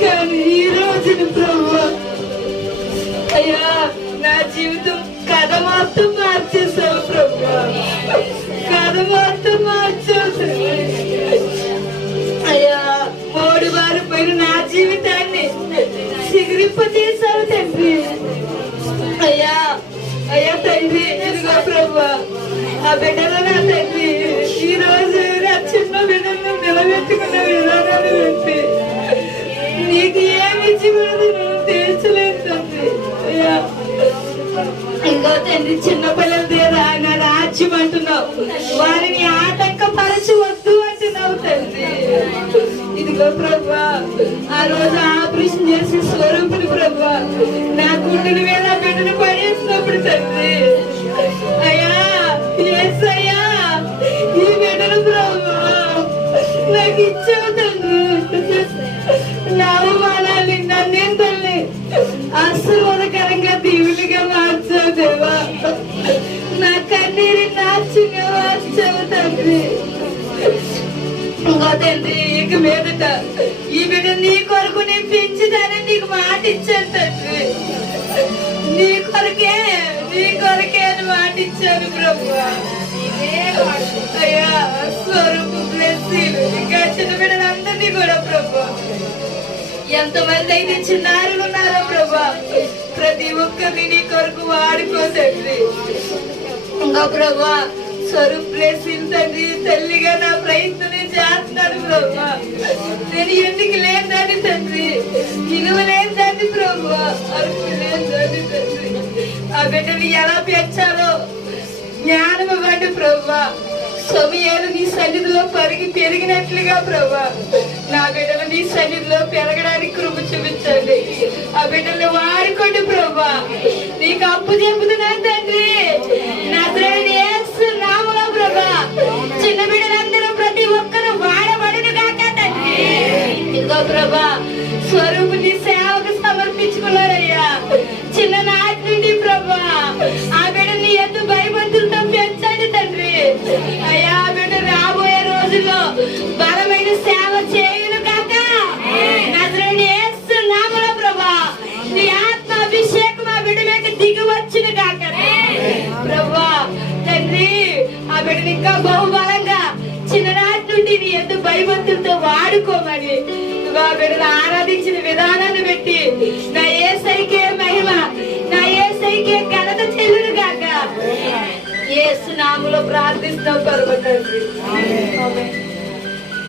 కానీ ఈ రోజున ప్రభు అయ్యా నా జీవితం కథ మాత్రం మార్చేసావు ప్రభు. కథ మాత్రం మార్చేసావు అయ్యా మూడు వారు పైన నా జీవితాన్ని సిగిరింపజేశావు తండ్రి. అయ్యా అయ్యా తండ్రి ఇదిగో ప్రభు ఆ బిడ్డలో నా తండ్రి ఏమి కూడా నేను తీర్చలేదు తండ్రి అయ్యా ఇంకో తండ్రి చిన్నపిల్లల దగ్గర నా రాజ్యం అంటున్నావు వారిని ఆటంకపరచి వద్దు అంటున్నావు తండ్రి ఇదిగో ప్రభా ఆ రోజు ఆపరేషన్ చేసి స్వరూపుని ప్రభా. తండ్రి ఇంకో తండ్రి ఇక మీదట ఈ బిడ్డ నీ కొరకు నేను పెంచుతానని నీకు మాట ఇచ్చాను తండ్రి నీ కొరకే నీ కొరకే అని మాట ఇచ్చాను ప్రభు. అయ్యా స్వరూపు బ్లెస్సీలు ఇంకా చిన్న బిడ్డలందరినీ కూడా ప్రభు. ఎంతమంది అయితే చిన్నారులు ఉన్నారో ప్రభా. ప్రతి ఒక్కరిని నీ కొరకు వాడుకో తండ్రి ఇంకా ప్రభా స్వరూప్ తండ్రి తల్లిగా నా ప్రయత్నం నేను చేస్తున్నాను ప్రభా. నేను ఎందుకు లేదండి తండ్రి? విలువ లేదండి ప్రభు. అరుపు లేదని తండ్రి. ఆ బిడ్డని ఎలా పెంచాలో జ్ఞానం ఇవ్వండి ప్రభా. సమయాలు నీ సన్నిధిలో పరిగి పెరిగినట్లుగా ప్రభా. నా బిడ్డలు నీ సన్నిధిలో పెరగడానికి కృప చూపించండి. ఆ బిడ్డలు వాడుకోండి ప్రభా. నీకు అప్పు చెబుతున్నాను దిగి వచ్చును కాక ప్రభా తండ్రి ఆ బిడ్డని ఇంకా బహుబలంగా చిన్ననాటి నుండి నీ ఎందు భయభక్తులతో వాడుకోమని నువ్వు ఆ బిడ్డను ఆరాధించిన విధానాన్ని బట్టి నా ఏ సైకే మహిమ నా ఏ సైకే ఘనత చెల్లును గాక. ఏ సునాములో ప్రార్థిస్తాం